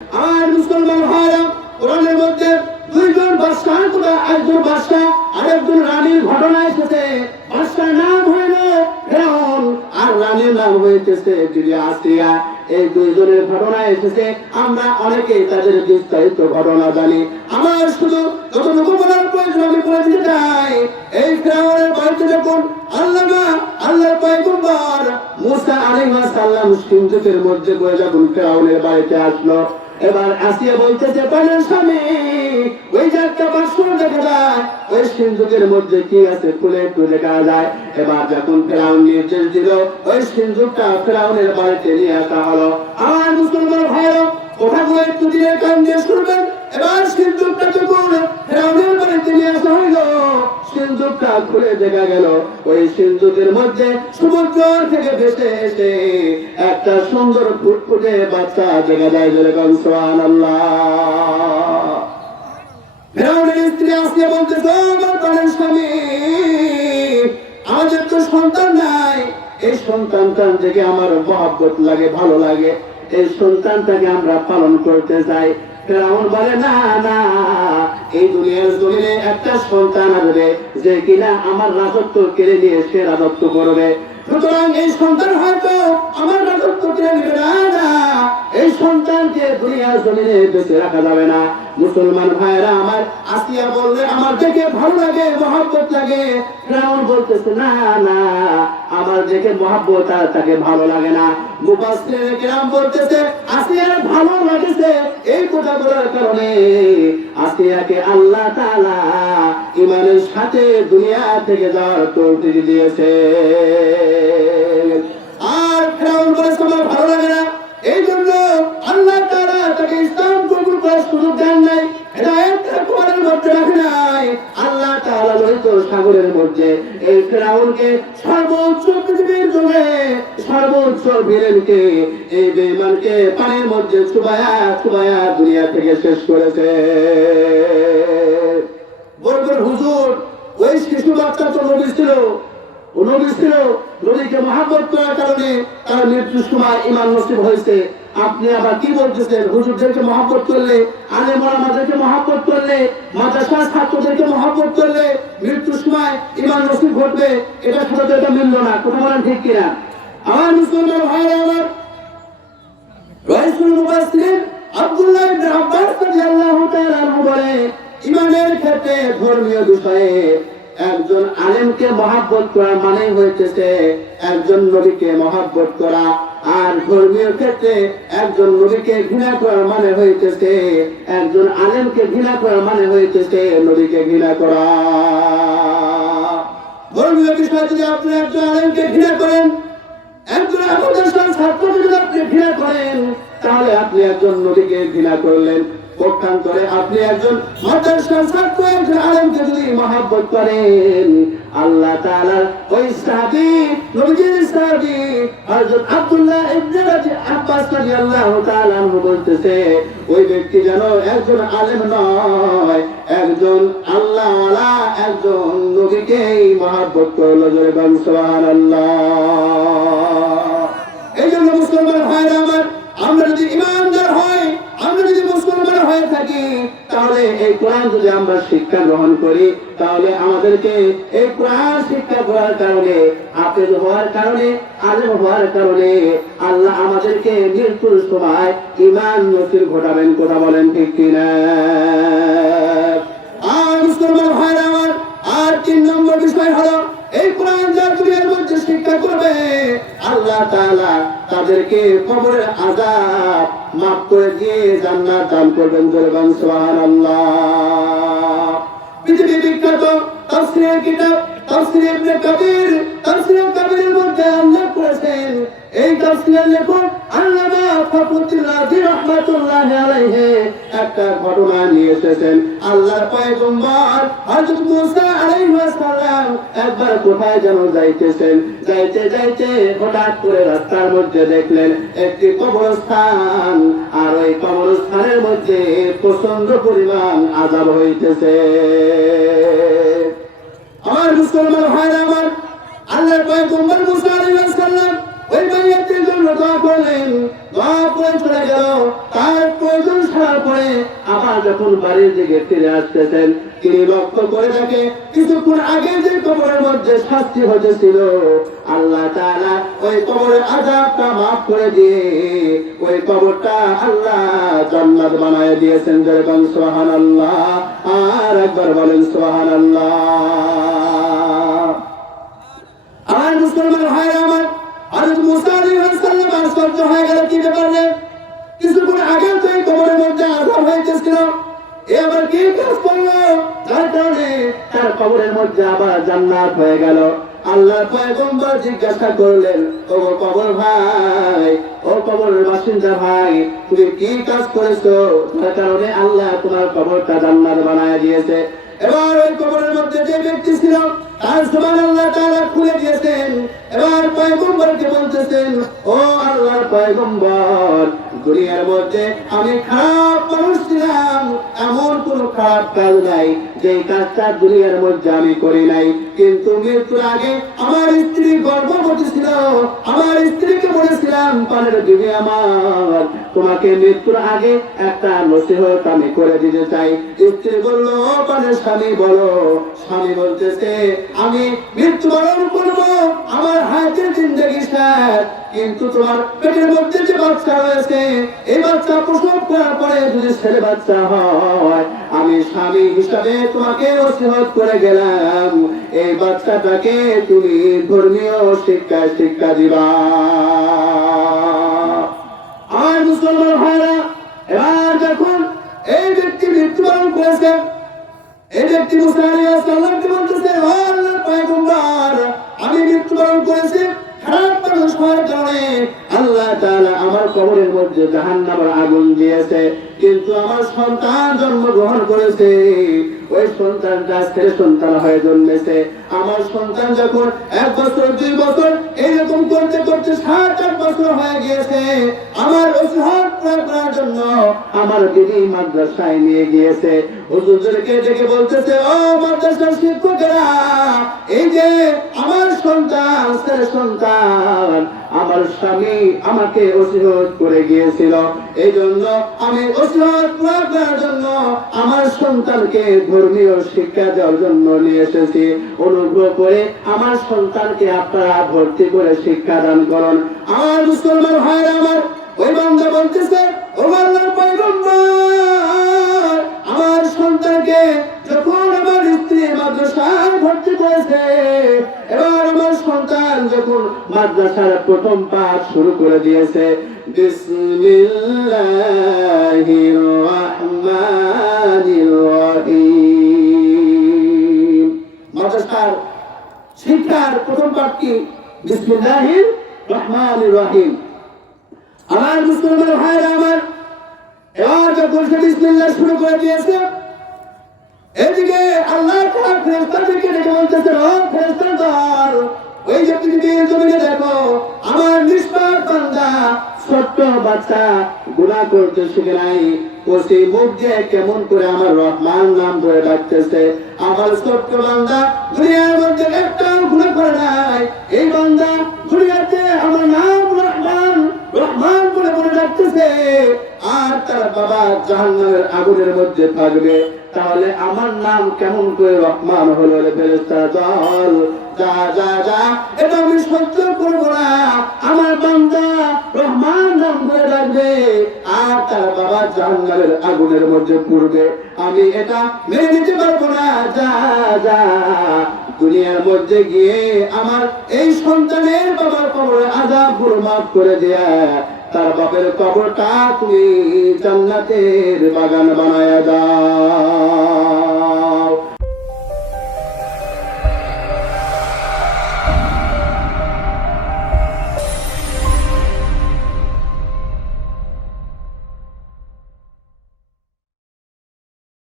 আর মুসলমান ভাইরা, কোরআনের মধ্যে দুইজন বাদশাহ, একজন বাদশাহ আর একজন রানীর ঘটনা এসেছে। বাদশার নাম হইল ফিরআউন আর রানীর নাম হইতেছে বিবি আসিয়া। এই দুইজনের ঘটনা এসেছে। আমরা অনেকেই তাদের বিস্তারিত ঘটনা জানি। আমার শুধু যতটুকু বলার প্রয়োজন আমি বলে দিতে চাই। এই ফিরআউনের বাড়িতে যখন আল্লাহর পয়গম্বর মুসা আলাইহিস সালাম সিন্ধুকের মধ্যে করে যখন ফিরআউনের বাড়িতে আসলো, এবার আসিয়া বলতেছে, পানের স্বামী, ওই যে একটা বাক্স দেখা যায়, ওই সিন্ধুকের মধ্যে কি আছে খুলে একটু দেখা যায়। এবার যখন ফিরআউন নির্দেশ দিল, ওই সিন্ধুকটা ফিরআউনের বাড়িতে নিয়ে আসা হলো। আমার মুসলমান ভাইরা, কথাগুলো একটু দিলে কান দিয়ে শুনবেন। এবার সিন্ধুকটা যখন ফিরআউনের বাড়িতে নিয়ে আসা হইল, সিন্ধুকটা খুলে দেখা গেল, ওই সিন্ধুকের মধ্যে সমুদ্র থেকে ভেসে এসে একটা সুন্দর ফুটফুটে বাচ্চা দেখা যায়। যেরকম সুবহানাল্লাহ। ফিরআউনের স্ত্রী আসিয়া বলতেছে, আমার প্রাণের স্বামী, আমাদের তো সন্তান নাই, এই সন্তানটা থেকে আমার মহব্বত লাগে, ভালো লাগে, এই সন্তানটাকে আমরা পালন করতে চাই। ফিরআউন বলে, না না, এই দুনিয়ার জমিনে একটা সন্তান আসবে যে কিনা আমার রাজত্ব কেড়ে নিয়ে সে রাজত্ব করবে, সুতরাং এই সন্তান হয়তো আমার রাজত্ব কেড়ে নিবে না, এই সন্তানকে দুনিয়ার জমিনে বেঁচে রাখা যাবে না। মুসলমান ভাইরা আমার, আসিয়া বললে আমার দেখে ভালো লাগে, মহব্বত লাগে। ফিরআউন বলতেছে, না না, আমার দেখে মহব্বত আর তাকে ভালো লাগে না। মুফাসসিরিনে কিরাম বলতেছে, আসিয়ার ভালো লাগেছে। এই কথা বলার কারণে আসিয়াকে আল্লাহ তাআলা ঈমানের সাথে দুনিয়া থেকে যাওয়ার তৌফিক দিয়েছে। আর ফিরআউন বলেছে, আমার ভালো লাগে না, এই জন্য আল্লাহ তাআলা তাকে ইসলাম কবুল করার সুযোগ দেন নাই, হেদায়েত কোরআনের মধ্যে রাখে নাই। আল্লাহ তাআলা লোহিত সাগরের মধ্যে এই ফিরআউনকে সর্বোচ্চ পৃথিবীর যুগে সর্বোচ্চ ভিলেনকে, এই বেঈমানকে পানির মধ্যে চুবায়া দুনিয়া থেকে শেষ করেছে। বলবেন, হুজুর, ওই শিশু বাচ্চা তো নবী ছিল, নবীকে মহব্বত করার কারণে তার মৃত্যুর সময় ঈমান নসিব হয়েছে। আপনি আবার কি বলতেছেন? হুজুরদেরকে মহব্বত করলে, আলেম ওলামাদেরকে মহব্বত করলে, মাদ্রাসার ছাত্রদেরকে মহব্বত করলে মৃত্যুর সময় ঈমান নসিব ঘটবে, এটা সাথে এটা মিলল না। কথা বলেন ঠিক কিনা? আমার মুসলমান ভাইরা আমার, রাইসুল মুফাসসিরিন আব্দুল্লাহ ইবনে আব্বাস রাদিয়াল্লাহু তাআলা আনহু বলে, ঈমানের ক্ষেত্রে ধর্মীয় বিষয়ে একজন আলেমকে মহব্বত করা মানে হইতেছে একজন নবীকে মহব্বত করা, আর ধর্মীয় ক্ষেত্রে একজন নবীকে ঘৃণা করা মানে হইতেছে, একজন আলেমকে ঘৃণা করা মানে হইতেছে নবীকে ঘৃণা করা। ধর্মীয় বিষয়ে যদি আপনি একজন আলেমকে ঘৃণা করেন, একজন মাদ্রাসার ছাত্রকে যদি আপনি ঘৃণা করেন, তাহলে আপনি একজন নবীকে ঘৃণা করলেন। পক্ষান্তরে আপনি একজন মাদ্রাসার ছাত্র, একজন আলেমকে যদি মহব্বত করেন, আল্লাহ তাআলার ওই সাহাবী, নবীজির সাহাবী হযরত আব্দুল্লাহ ইবনে আব্বাস রাদিয়াল্লাহু তাআলা আনহু বলতেছে, ওই ব্যক্তি যেন একজন আলেম নয়, একজন আল্লাহওয়ালা, একজন নবীকেই মহব্বত করলো। জোরে বলুন সুবহানাল্লাহ। এই জন্য মুসলমান ভাইরা আমার, আমরা যদি ঈমানদার হই, আমরা যদি মুসলমান হয়ে থাকি, তাহলে এই কোরআন যদি আমরা শিক্ষা গ্রহণ করি, তাহলে আমাদেরকে এই কোরআন শিক্ষা করার কারণে, হাফেজ হওয়ার কারণে, আলেম হওয়ার কারণে আল্লাহ আমাদেরকে মৃত্যুর সময় ঈমান নসিব ঘটাবেন। কথা বলেন ঠিক কিনা? আর মুসলমান ভাইরা আমার, আর 3 নম্বর বিষয় হলো, এই কোরআন যারা দুনিয়ার মধ্যে শিক্ষা করবে, আল্লাহ তাআলা তাদেরকে কবরের আযাব মাফ করে দিয়ে জান্নাত দান করবেন। বলবেন সুবহানাল্লাহ। পৃথিবী বিখ্যাত তাফসীরের কিতাব তাফসীর ইবনে কাবীর, তাফসীর কাবীরের মধ্যে উল্লেখ করেছেন, এই তাফসীরের লেখক আল্লামা ফখরুদ্দীন রাজি রাহমাতুল্লাহি আলাইহি একটা ঘটনা নিয়ে এসেছেন। আল্লাহর পয়গম্বর হযরত মুসা আলাইহিস সালাম একবার কোথায় যেন যাইতেছেন, যাইতে যাইতে হঠাৎ করে রাস্তার মধ্যে দেখলেন একটি কবরস্থান, আর ওই কবরস্থানের মধ্যে প্রচন্ড পরিমাণ আযাব হইতেছে। আমার মুসলমান ভাইরা আমার, আল্লাহর পয়গম্বর মুসা আলাইহিস সালাম ওই মাইয়াতের জন্য দোয়া করলেন, দোয়া করে চলে গেল। তার প্রয়োজন সারার পরে আবার যখন বাড়ির দিকে ফিরে আসতেছেন, তিনি লক্ষ্য করে দেখে কিছুক্ষণ আগে যে কবরের মধ্যে শাস্তি হতেছিল, আল্লাহ তাআলা ওই কবরের আযাবটা মাফ করে দিয়ে ওই কবরটা আল্লাহ জান্নাত বানায় দিয়েছেন। যেরকম সুবহানাল্লাহ, আর একবার বলেন সুবহানাল্লাহ। আর মুসলমান ভাইরা আমার, হযরত মুসা আলাইহিস সালাম আশ্চর্য হয়ে গেল, কি ব্যাপার রে, কিছুক্ষণ আগে তো এই কবরের মধ্যে আযাব হইতেছিল, এবার কি কাজ করলো যার কারণে তার কবরের মধ্যে আবার জান্নাত হয়ে গেল? আল্লাহ পয়গম্বর জিজ্ঞাসা করলেন, ও কবর ভাই, ও কবরের বাসিন্দা ভাই, তুমি কি কাজ করেছো যার কারণে আল্লাহ তোমার কবরটা জান্নাত বানায় দিয়েছে? এবার ওই কবরের মধ্যে যে ব্যক্তি ছিল তার জবান আল্লাহ তাআলা খুলে দিয়েছেন। এবার পয়গম্বরকে বলতেছেন, ও আল্লাহর পয়গম্বর, দুনিয়ার মধ্যে আমি খারাপ মানুষ ছিলাম, এমন কোন খারাপ কাজ নাই যে কাজটা দুনিয়ার মধ্যে আমি করি নাই, কিন্তু মৃত্যুর আগে আমার স্ত্রী গর্ভবতী ছিল, আমার স্ত্রীকে বলেছিলাম, পানের দিবে আমার, তোমাকে মৃত্যুর আগে একটা নসিহত আমি করে দিতে চাই। স্ত্রী বলল, ও পানের স্বামী বলো। স্বামী বলতেছে, আমি মৃত্যুবরণ করবো, আমার হায়াতের জিন্দেগি শেষ, কিন্তু তোমার পেটের মধ্যে যে বাচ্চা রয়েছে, এই বাচ্চা প্রসব করার পরে যদি ছেলে বাচ্চা হয়, আমি স্বামী হিসাবে তোমাকে নসিহত করে গেলাম, এই বাচ্চাটাকে তুমি ধর্মীয় শিক্ষা দিবা। আর মুসলমান ভাইরা, এবার যখন এই ব্যক্তি মৃত্যুবরণ করেছে, এই ব্যক্তি মুসা আলাইহিস সালামকে বলতেছে, ও আল্লাহর পয়গম্বর, আমি মৃত্যুবরণ করেছি খারাপ মানুষ হওয়ার কারণে আল্লাহ তাআলা আমার কবরের মধ্যে জাহান্নামের আগুন দিয়েছে, কিন্তু আমার সন্তান জন্মগ্রহণ করেছে, ওই সন্তানটা ছেলে সন্তান হয়ে জন্মেছে। আমার সন্তান যখন 1 বছর 2 বছর এইরকম করতে করতে 7-8 বছর হয়ে গিয়েছে, আমার ওসিহত করার জন্য আমার দিদি মাদ্রাসায় নিয়ে গিয়েছে। হুজুরদেরকে ডেকে বলতেছে, ও মাদ্রাসার শিক্ষকেরা, এই যে আমার সন্তান ছেলে সন্তান, আমার স্বামী আমাকে ওসিহত করে গিয়েছিল, এই জন্য আমি ওসিহত করার জন্য আমার সন্তানকে ধর্মীয় শিক্ষা দেওয়ার জন্য নিয়ে এসেছি, অনুগ্রহ করে আমার সন্তানকে আপনারা ভর্তি করে শিক্ষা দান করুন। আমার মুসলমান ভাইরা আমার, ওই বান্দা বলতেছে, ও আল্লাহর পয়গম্বর, আমার সন্তানকে যখন আমার স্ত্রী মাদ্রাসায় ভর্তি করেছে, এবার আমার সন্তান যখন মাদ্রাসার প্রথম পাঠ শুরু করে দিয়েছে, বিসমিল্লাহির রহমানির রহিম, মাদ্রাসার শিক্ষার প্রথম পাঠ কি? বিসমিল্লাহির রহমানির রহিম। আমার মুসলমান ভাইরা আমার, এবার যখন সে বিসমিল্লাহ শুরু করে দিয়েছে, এদিকে আল্লাহ তাআলা ফেরেশতাদেরকে ডেকে বলতেছে, ও ফেরেশতাগণ, ওই যে পৃথিবীর জমিনে দেখো, আমার নিষ্পাপ বান্দা ছোট্ট বাচ্চা গুনাহ করতে শিখে নাই, ও সেই মুখ দিয়ে কেমন করে আমার রহমান নাম ধরে ডাকতেছে। আমার ছোট্ট বান্দা দুনিয়ার মধ্যে একটাও গুনাহ করে নাই, এই বান্দা দুনিয়াতে আমার নাম রহমান রহমান বলে বলে ডাকতেছে, আর তার বাবা জাহান্নামের আগুনের মধ্যে থাকবে, তাহলে আমার নাম কেমন করে রহমান হলো রে ফেরেশতা দল? যা যা যা, এটা আমি সহ্য করবো না, আমার বান্দা রহমান নাম ধরে ডাকবে আর তার বাবা জাহান্নামের আগুনের মধ্যে পড়বে, আমি এটা মেনে নিতে পারবো না। যা যা, দুনিয়ার মধ্যে গিয়ে আমার এই সন্তানের বাবার কবরে আযাব গুলো মাফ করে দেয়া, তার বাপের কবরটা তুমি জান্নাতের বাগান বানায়া দাও।